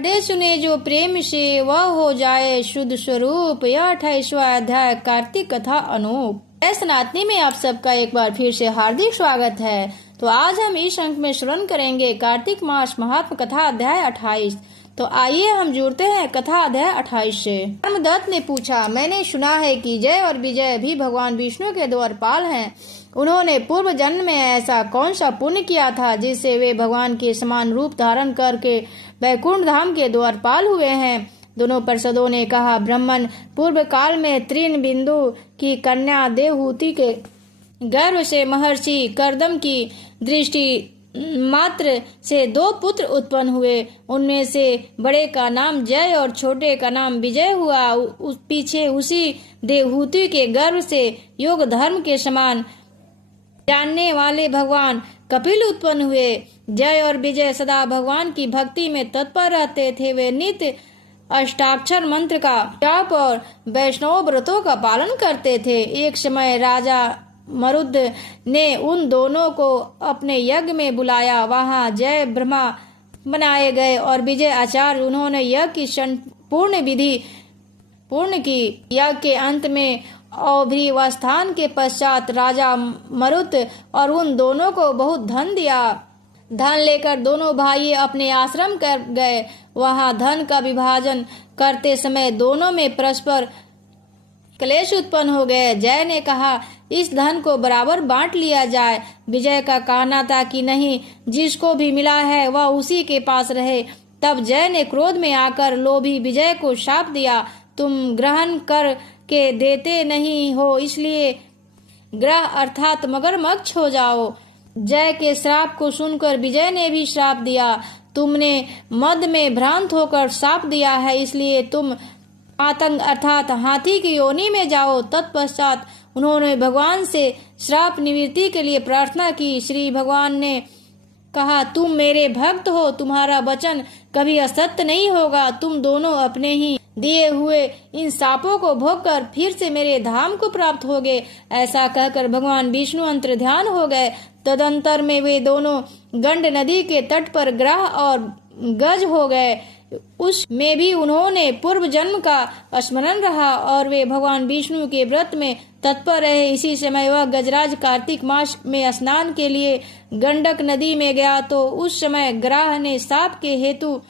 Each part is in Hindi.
पढ़े सुने जो प्रेम से वह हो जाए शुद्ध स्वरूप। यह 28वां अध्याय कार्तिक कथा अनूप। सनातनी में आप सबका एक बार फिर से हार्दिक स्वागत है। तो आज हम इस अंक में श्रवण करेंगे कार्तिक मास महात्म कथा अध्याय 28। तो आइए हम जुड़ते हैं कथा अध्याय 28 से। धर्मदत्त ने पूछा, मैंने सुना है कि जय और विजय भी भगवान विष्णु के द्वारपाल हैं। उन्होंने पूर्व जन्म में ऐसा कौन सा पुण्य किया था जिससे वे भगवान के समान रूप धारण करके वैकुंठ धाम के द्वारपाल हुए हैं। दोनों पार्षदों ने कहा, ब्राह्मण पुर्व काल में तृण बिंदु की कन्या देवहूति के गर्भ से महर्षि कर्दम की दृष्टि मात्र से 2 पुत्र उत्पन्न हुए। उनमें से बड़े का नाम जय और छोटे का नाम विजय हुआ। पीछे उसी देवहूति के गर्भ से योग धर्म के समान जानने वाले भगवान कपिल उत्पन्न हुए। जय और विजय सदा भगवान की भक्ति में तत्पर रहते थे। वे नित्य अष्टाक्षर मंत्र का जाप और वैष्णव व्रतों का पालन करते थे। एक समय राजा मरुद ने उन दोनों को अपने यज्ञ में बुलाया। वहां जय ब्रह्मा बनाए गए और विजय आचार्य। उन्होंने यज्ञ की संपूर्ण विधि पूर्ण की। यज्ञ के अंत में अभिवस्थान के पश्चात राजा मरुत और उन दोनों को बहुत धन दिया। धन लेकर दोनों भाई अपने आश्रम कर गए। वहां धन का विभाजन करते समय दोनों में परस्पर क्लेश उत्पन्न हो गए। जय ने कहा, इस धन को बराबर बांट लिया जाए। विजय का कहना था कि नहीं, जिसको भी मिला है वह उसी के पास रहे। तब जय ने क्रोध में आकर लोभी विजय को शाप दिया, तुम ग्रहण कर के देते नहीं हो, इसलिए ग्रह अर्थात मगरमच्छ हो जाओ। जय के श्राप को सुनकर विजय ने भी श्राप दिया, तुमने मद में भ्रांत होकर श्राप दिया है, इसलिए तुम आतंक अर्थात हाथी की योनि में जाओ। तत्पश्चात उन्होंने भगवान से श्राप निवृत्ति के लिए प्रार्थना की। श्री भगवान ने कहा, तुम मेरे भक्त हो, तुम्हारा वचन कभी असत्य नहीं होगा। तुम दोनों अपने ही दिए हुए इन शापों को भोगकर फिर से मेरे धाम को प्राप्त होगे। ऐसा कहकर भगवान विष्णु अंतर्ध्यान हो गए। तदंतर में वे दोनों गंड नदी के तट पर ग्रह और गज हो गए। उसमें भी उन्होंने पूर्व जन्म का स्मरण रहा और वे भगवान विष्णु के व्रत में तत्पर रहे। इसी समय वह गजराज कार्तिक मास में स्नान के लिए गंडक नदी में गया तो उस समय ग्राह ने शाप के हेतु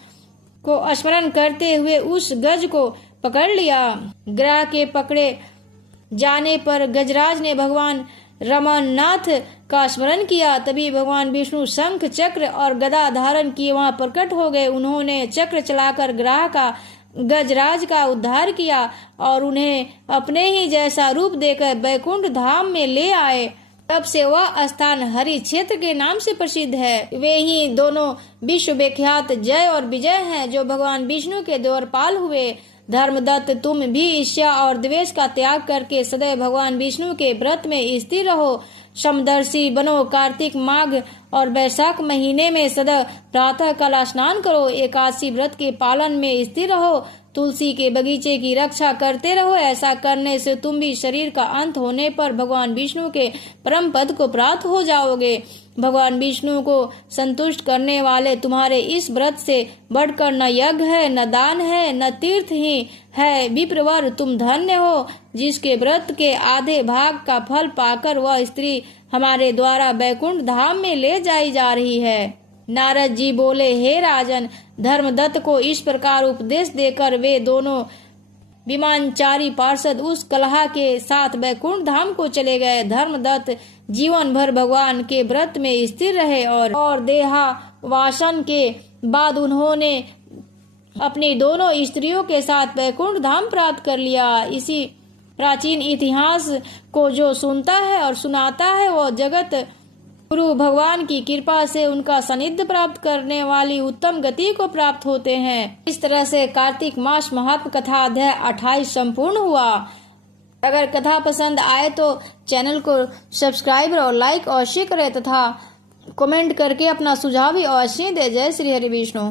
को स्मरण करते हुए उस गज को पकड़ लिया। ग्राह के पकड़े जाने पर गजराज ने भगवान रमननाथ का स्मरण किया। तभी भगवान विष्णु शंख चक्र और गदा धारण किए वहां प्रकट हो गए। उन्होंने चक्र चलाकर ग्राह का गजराज का उद्धार किया और उन्हें अपने ही जैसा रूप देकर वैकुंठ धाम में ले आए। तब से वह स्थान हरि क्षेत्र के नाम से प्रसिद्ध है। वे ही दोनों विश्व विख्यात जय और विजय हैं जो भगवान विष्णु के द्वारपाल हुए। धर्मदत्त, तुम भी ईर्ष्या और द्वेष का त्याग करके सदैव भगवान विष्णु के व्रत में स्थिर रहो। समदर्शी बनो। कार्तिक माघ और वैशाख महीने में सदा प्रातः काल स्नान करो। एकादशी व्रत के पालन में स्थिर रहो। तुलसी के बगीचे की रक्षा करते रहो। ऐसा करने से तुम भी शरीर का अंत होने पर भगवान विष्णु के परम पद को प्राप्त हो जाओगे। भगवान विष्णु को संतुष्ट करने वाले तुम्हारे इस व्रत से बढ़कर न यज्ञ है, न दान है, न तीर्थ ही है। विप्रवर, तुम धन्य हो जिसके व्रत के आधे भाग का फल पाकर वह स्त्री हमारे द्वारा वैकुंठ धाम में ले जाई जा रही है। नारद जी बोले, हे राजन, धर्मदत्त को इस प्रकार उपदेश देकर वे दोनों विमानचारी पार्षद उस कलहा के साथ वैकुंठ धाम को चले गए। धर्मदत्त जीवन भर भगवान के व्रत में स्थिर रहे और देहावासन के बाद उन्होंने अपनी दोनों स्त्रियों के साथ वैकुंठ धाम प्राप्त कर लिया। इसी प्राचीन इतिहास को जो सुनता है और सुनाता है वो जगत गुरु भगवान की कृपा से उनका सानिध्य प्राप्त करने वाली उत्तम गति को प्राप्त होते हैं। इस तरह से कार्तिक मास महात्म कथा अध्याय 28 संपूर्ण हुआ। अगर कथा पसंद आए तो चैनल को सब्सक्राइब और लाइक और शेयर करें तथा कमेंट करके अपना सुझाव भी अवश्य दें। जय श्री हरि विष्णु।